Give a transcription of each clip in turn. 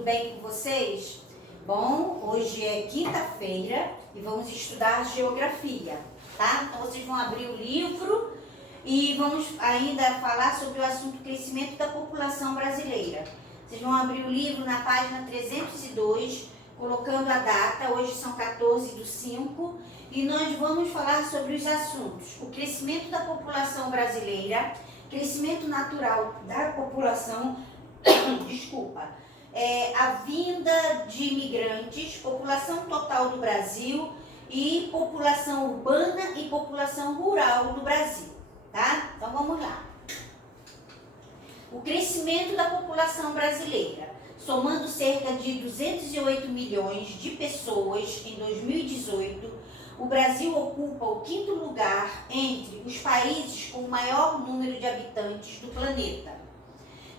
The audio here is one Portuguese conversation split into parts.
tudo bem com vocês? Bom, hoje é quinta-feira e vamos estudar geografia, tá? Então vocês vão abrir o livro e vamos ainda falar sobre o assunto crescimento da população brasileira. Vocês vão abrir o livro na página 302, colocando a data, hoje são 14/5, e nós vamos falar sobre os assuntos: o crescimento da população brasileira, crescimento natural da população, a vinda de imigrantes, população total do Brasil e população urbana e população rural do Brasil, tá? Então vamos lá. O crescimento da população brasileira, somando cerca de 208 milhões de pessoas em 2018, o Brasil ocupa o 5º lugar entre os países com o maior número de habitantes do planeta.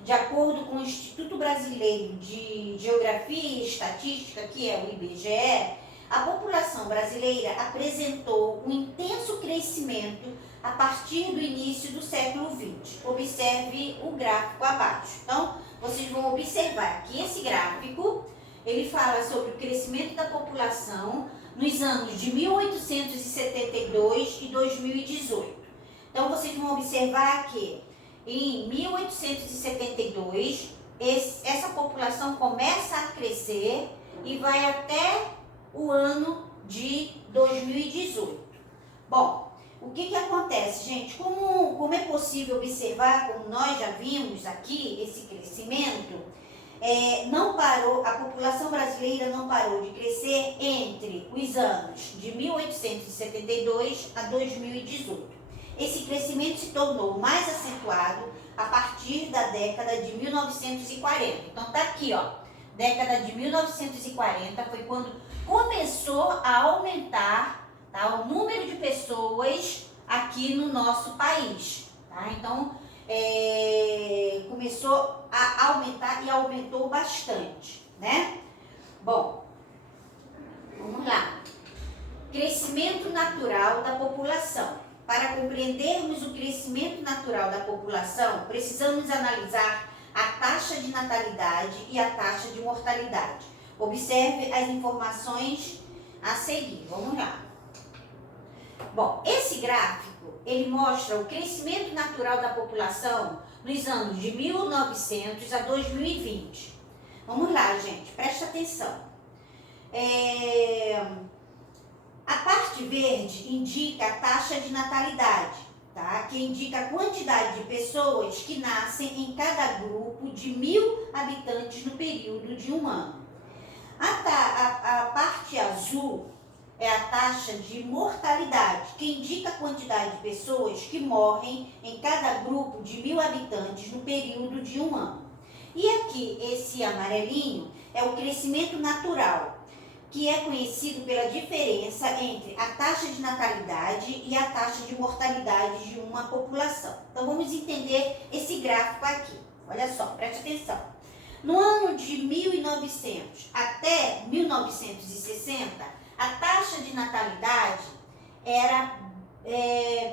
De acordo com o Instituto Brasileiro de Geografia e Estatística, que é o IBGE, a população brasileira apresentou um intenso crescimento a partir do início do século XX. Observe o gráfico abaixo. Então, vocês vão observar que esse gráfico, ele fala sobre o crescimento da população nos anos de 1872 e 2018. Então, vocês vão observar que em 1872, essa população começa a crescer e vai até o ano de 2018. Bom, o que acontece, gente? Como é possível observar, como nós já vimos aqui, esse crescimento, não parou, a população brasileira não parou de crescer entre os anos de 1872 a 2018. Esse crescimento se tornou mais acentuado a partir da década de 1940. Então tá aqui, ó, década de 1940 foi quando começou a aumentar, tá, o número de pessoas aqui no nosso país, tá? Então começou a aumentar e aumentou bastante, né? Bom, vamos lá. Crescimento natural da população. Para compreendermos o crescimento natural da população, precisamos analisar a taxa de natalidade e a taxa de mortalidade. Observe as informações a seguir. Vamos lá. Bom, esse gráfico, ele mostra o crescimento natural da população nos anos de 1900 a 2020. Vamos lá, gente, presta atenção. A parte verde indica a taxa de natalidade, tá? Que indica a quantidade de pessoas que nascem em cada grupo de 1.000 habitantes no período de um ano. A parte azul é a taxa de mortalidade, que indica a quantidade de pessoas que morrem em cada grupo de 1.000 habitantes no período de um ano. E aqui, esse amarelinho é o crescimento natural, que é conhecido pela diferença entre a taxa de natalidade e a taxa de mortalidade de uma população. Então, vamos entender esse gráfico aqui. Olha só, preste atenção. No ano de 1900 até 1960, a taxa de natalidade era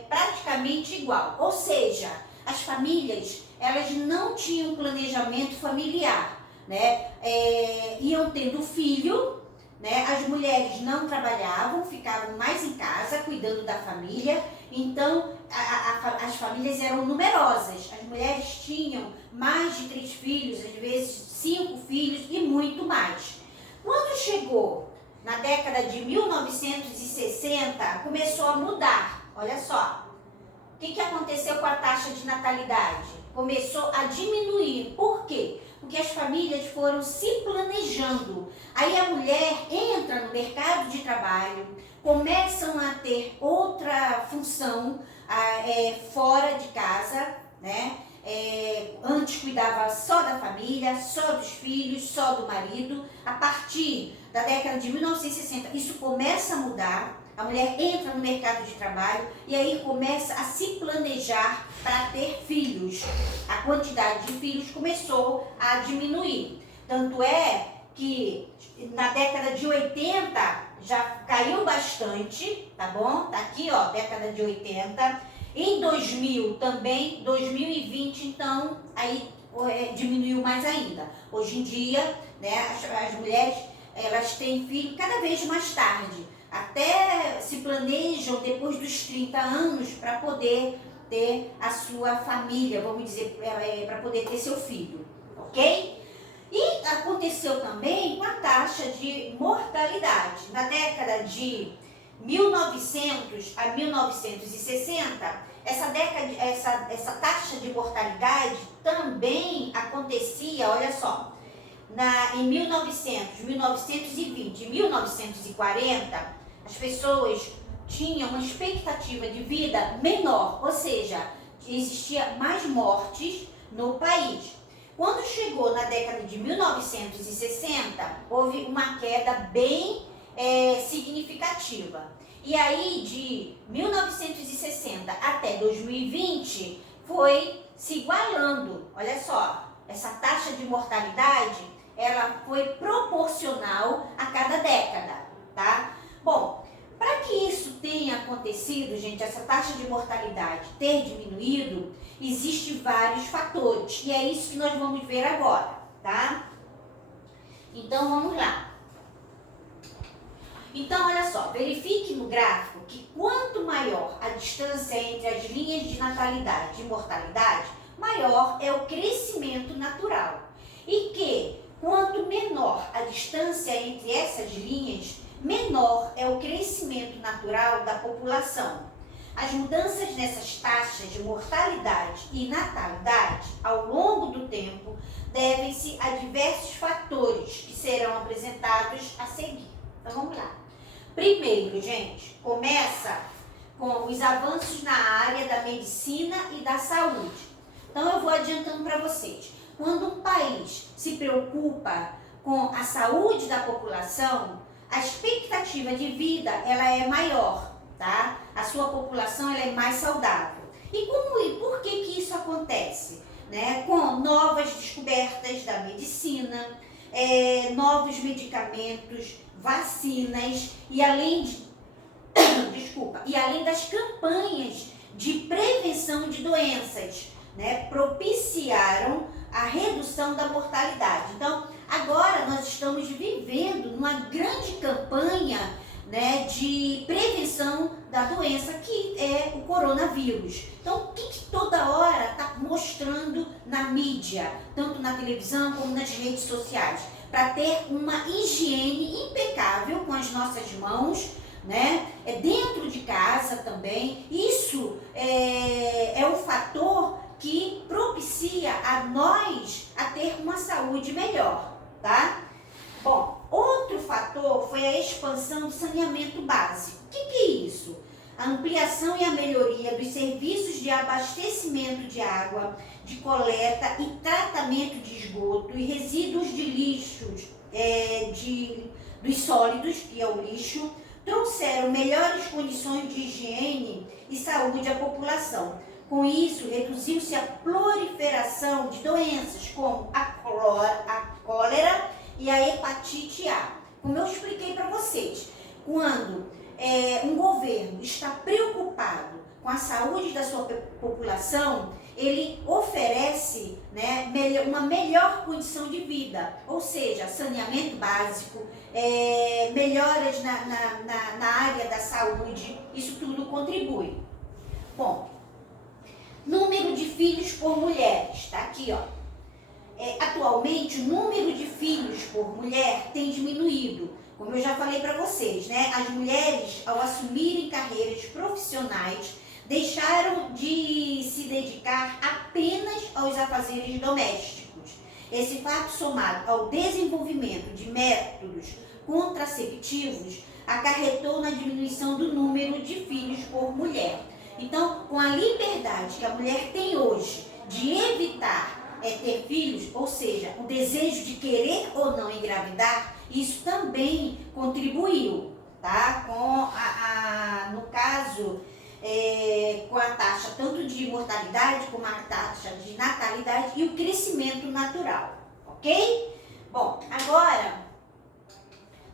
praticamente igual. Ou seja, as famílias, elas não tinham planejamento familiar, né? Iam tendo filho, né? As mulheres não trabalhavam, ficavam mais em casa, cuidando da família. Então, as famílias eram numerosas. As mulheres tinham mais de 3 filhos, às vezes 5 filhos e muito mais. Quando chegou na década de 1960, começou a mudar. Olha só. O que aconteceu com a taxa de natalidade? Começou a diminuir. Por quê? Porque as famílias foram se planejando. Aí a mulher entra no mercado de trabalho, começam a ter outra função fora de casa, né? Antes cuidava só da família, só dos filhos, só do marido. A partir da década de 1960, isso começa a mudar. A mulher entra no mercado de trabalho e aí começa a se planejar para ter filhos. A quantidade de filhos começou a diminuir. Tanto é que na década de 80 já caiu bastante, tá bom? Tá aqui, ó, década de 80. Em 2000 também, 2020, então, aí diminuiu mais ainda. Hoje em dia, né? As mulheres, elas têm filho cada vez mais tarde, até se planejam depois dos 30 anos para poder ter a sua família, vamos dizer, para poder ter seu filho, ok? E aconteceu também com a taxa de mortalidade. Na década de 1900 a 1960, essa taxa de mortalidade também acontecia, olha só, em 1900, 1920 e 1940, as pessoas tinham uma expectativa de vida menor, ou seja, existia mais mortes no país. Quando chegou na década de 1960, houve uma queda bem significativa. E aí, de 1960 até 2020, foi se igualando. Olha só, essa taxa de mortalidade, ela foi proporcional a cada década, tá? Bom, para que isso tenha acontecido, gente, essa taxa de mortalidade ter diminuído, existem vários fatores. E é isso que nós vamos ver agora, tá? Então, vamos lá. Então, olha só, verifique no gráfico que quanto maior a distância entre as linhas de natalidade e mortalidade, maior é o crescimento natural. E que, quanto menor a distância entre essas linhas, menor é o crescimento natural da população. As mudanças nessas taxas de mortalidade e natalidade ao longo do tempo devem-se a diversos fatores que serão apresentados a seguir. Então vamos lá. Primeiro, gente, começa com os avanços na área da medicina e da saúde. Então eu vou adiantando para vocês. Quando um país se preocupa com a saúde da população, a expectativa de vida ela é maior, tá? A sua população ela é mais saudável. E por que isso acontece? Né? Com novas descobertas da medicina, novos medicamentos, vacinas e além das campanhas de prevenção de doenças, né? Propiciaram a redução da mortalidade. Então, agora nós estamos vivendo uma grande campanha, né, de prevenção da doença que é o coronavírus. Então, o que toda hora está mostrando na mídia, tanto na televisão como nas redes sociais? Para ter uma higiene impecável com as nossas mãos, né? Dentro de casa também. Isso é um fator que propicia a nós a ter uma saúde melhor, tá? Bom, outro fator foi a expansão do saneamento básico. O que é isso? A ampliação e a melhoria dos serviços de abastecimento de água, de coleta e tratamento de esgoto e resíduos de lixos, dos sólidos, que é o lixo, trouxeram melhores condições de higiene e saúde à população. Com isso, reduziu-se a proliferação de doenças como a cólera e a hepatite A. Como eu expliquei para vocês, quando um governo está preocupado com a saúde da sua população, ele oferece, né, uma melhor condição de vida, ou seja, saneamento básico, melhoras na área da saúde, isso tudo contribui. Bom, número de filhos por mulheres, tá aqui, ó. Atualmente, o número de filhos por mulher tem diminuído. Como eu já falei para vocês, né? As mulheres, ao assumirem carreiras profissionais, deixaram de se dedicar apenas aos afazeres domésticos. Esse fato, somado ao desenvolvimento de métodos contraceptivos, acarretou na diminuição do número de filhos por mulher. Então, com a liberdade que a mulher tem hoje de evitar ter filhos, ou seja, o desejo de querer ou não engravidar, isso também contribuiu, tá? No caso, com a taxa tanto de mortalidade como a taxa de natalidade e o crescimento natural, ok? Bom, agora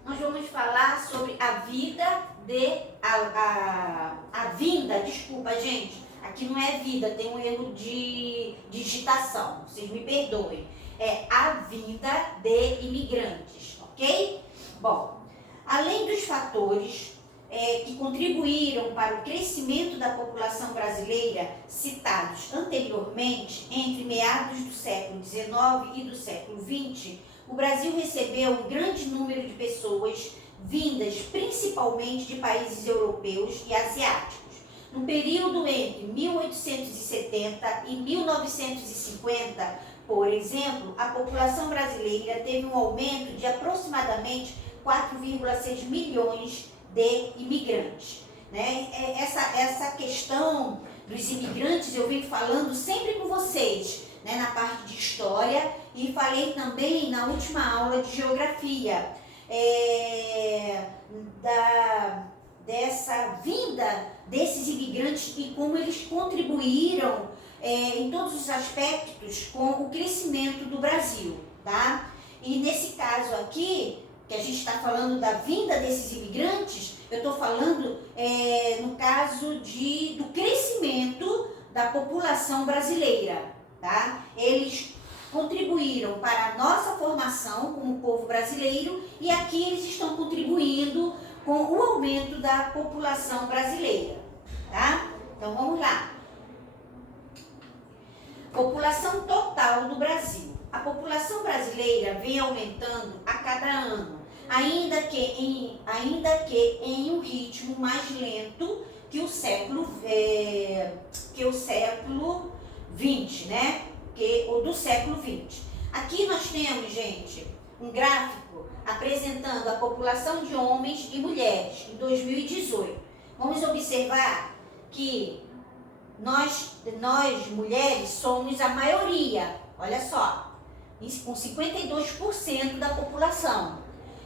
nós vamos falar sobre a vinda, desculpa gente, aqui não é vida, tem um erro de digitação, vocês me perdoem. é a vinda de imigrantes, ok? Bom, além dos fatores que contribuíram para o crescimento da população brasileira citados anteriormente, entre meados do século XIX e do século XX, o Brasil recebeu um grande número de pessoas vindas principalmente de países europeus e asiáticos. No período entre 1870 e 1950, por exemplo, a população brasileira teve um aumento de aproximadamente 4,6 milhões de imigrantes. Né? Essa questão dos imigrantes eu venho falando sempre com vocês, né, na parte de história, e falei também na última aula de geografia, dessa vinda desses imigrantes e como eles contribuíram em todos os aspectos com o crescimento do Brasil, tá? E nesse caso aqui, que a gente está falando da vinda desses imigrantes, eu estou falando no caso do crescimento da população brasileira, tá? Eles contribuíram para a nossa formação como povo brasileiro e aqui eles estão contribuindo com o aumento da população brasileira, tá? Então vamos lá. População total do Brasil. A população brasileira vem aumentando a cada ano, ainda que em um ritmo mais lento que o século XX, né? O do século XX. Aqui nós temos, gente, um gráfico apresentando a população de homens e mulheres em 2018. Vamos observar que nós mulheres somos a maioria, olha só, com 52% da população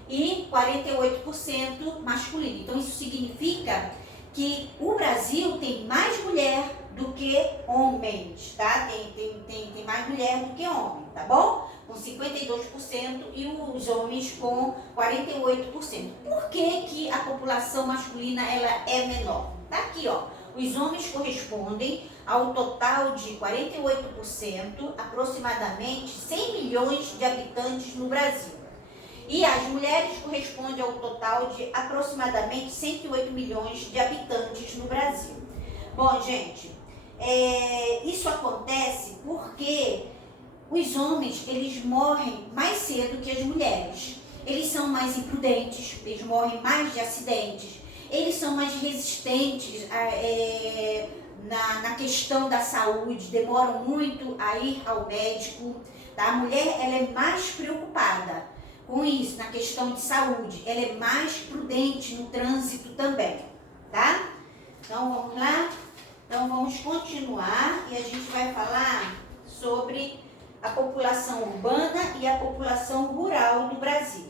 e 48% masculino. Então isso significa que o Brasil tem mais mulher do que homens, tá? Tem mais mulher do que homem, tá bom? Com 52% e os homens com 48%. Por que a população masculina ela é menor? Tá aqui, ó. Os homens correspondem ao total de 48%, aproximadamente 100 milhões de habitantes no Brasil. E as mulheres correspondem ao total de aproximadamente 108 milhões de habitantes no Brasil. Bom, gente, isso acontece porque os homens, eles morrem mais cedo que as mulheres. Eles são mais imprudentes, eles morrem mais de acidentes, eles são mais resistentes na questão da saúde, demoram muito a ir ao médico. Tá? A mulher ela é mais preocupada com isso, na questão de saúde, ela é mais prudente no trânsito também, tá? Então vamos lá? Então vamos continuar e a gente vai falar sobre a população urbana e a população rural do Brasil.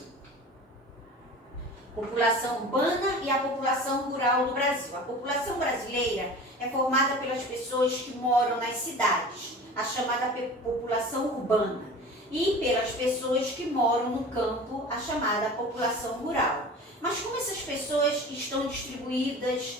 População urbana e a população rural do Brasil. A população brasileira é formada pelas pessoas que moram nas cidades, a chamada população urbana, e pelas pessoas que moram no campo, a chamada população rural. Mas como essas pessoas estão distribuídas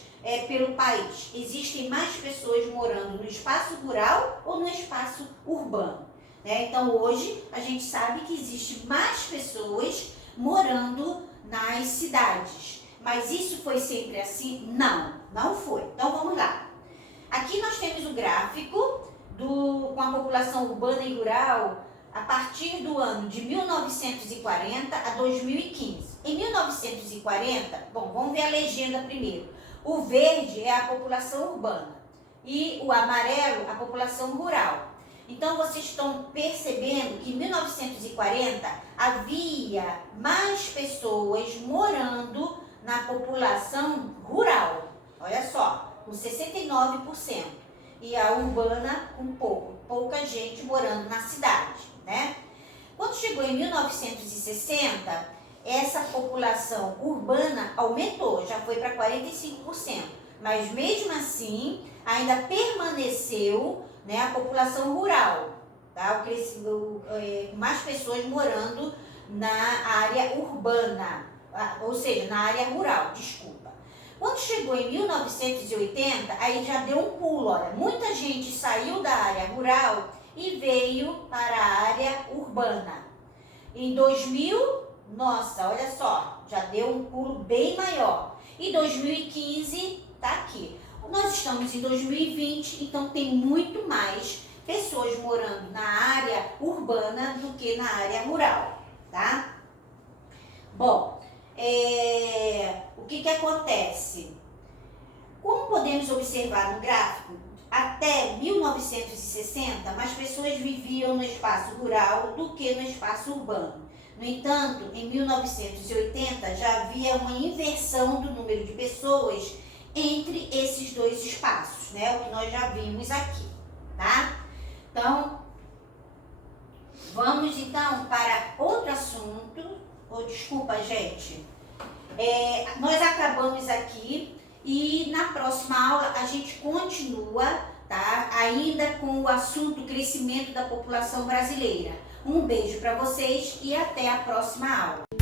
pelo país? Existem mais pessoas morando no espaço rural ou no espaço urbano? Então hoje a gente sabe que existe mais pessoas morando nas cidades. Mas isso foi sempre assim? Não, não foi. Então vamos lá. Aqui nós temos o gráfico com a população urbana e rural a partir do ano de 1940 a 2015. Em 1940, bom, vamos ver a legenda primeiro. O verde é a população urbana e o amarelo a população rural. Então vocês estão percebendo que em 1940 havia mais pessoas morando na população rural, olha só, com 69%, e a urbana com pouca gente morando na cidade, né? Quando chegou em 1960, essa população urbana aumentou, já foi para 45%, mas mesmo assim ainda permaneceu, né, a população rural, tá? Mais pessoas morando na área urbana, ou seja, na área rural, desculpa. Quando chegou em 1980, aí já deu um pulo, olha, muita gente saiu da área rural e veio para a área urbana. Em 2000, nossa, olha só, já deu um pulo bem maior. E 2015 tá aqui. Nós estamos em 2020, então tem muito mais pessoas morando na área urbana do que na área rural, tá? Bom, o que acontece? Como podemos observar no gráfico, até 1960, mais pessoas viviam no espaço rural do que no espaço urbano. No entanto, em 1980 já havia uma inversão do número de pessoas entre esses dois espaços, né? O que nós já vimos aqui, tá? Então, vamos então para outro assunto. Desculpa, gente. Nós acabamos aqui e na próxima aula a gente continua, tá? Ainda com o assunto crescimento da população brasileira. Um beijo para vocês e até a próxima aula.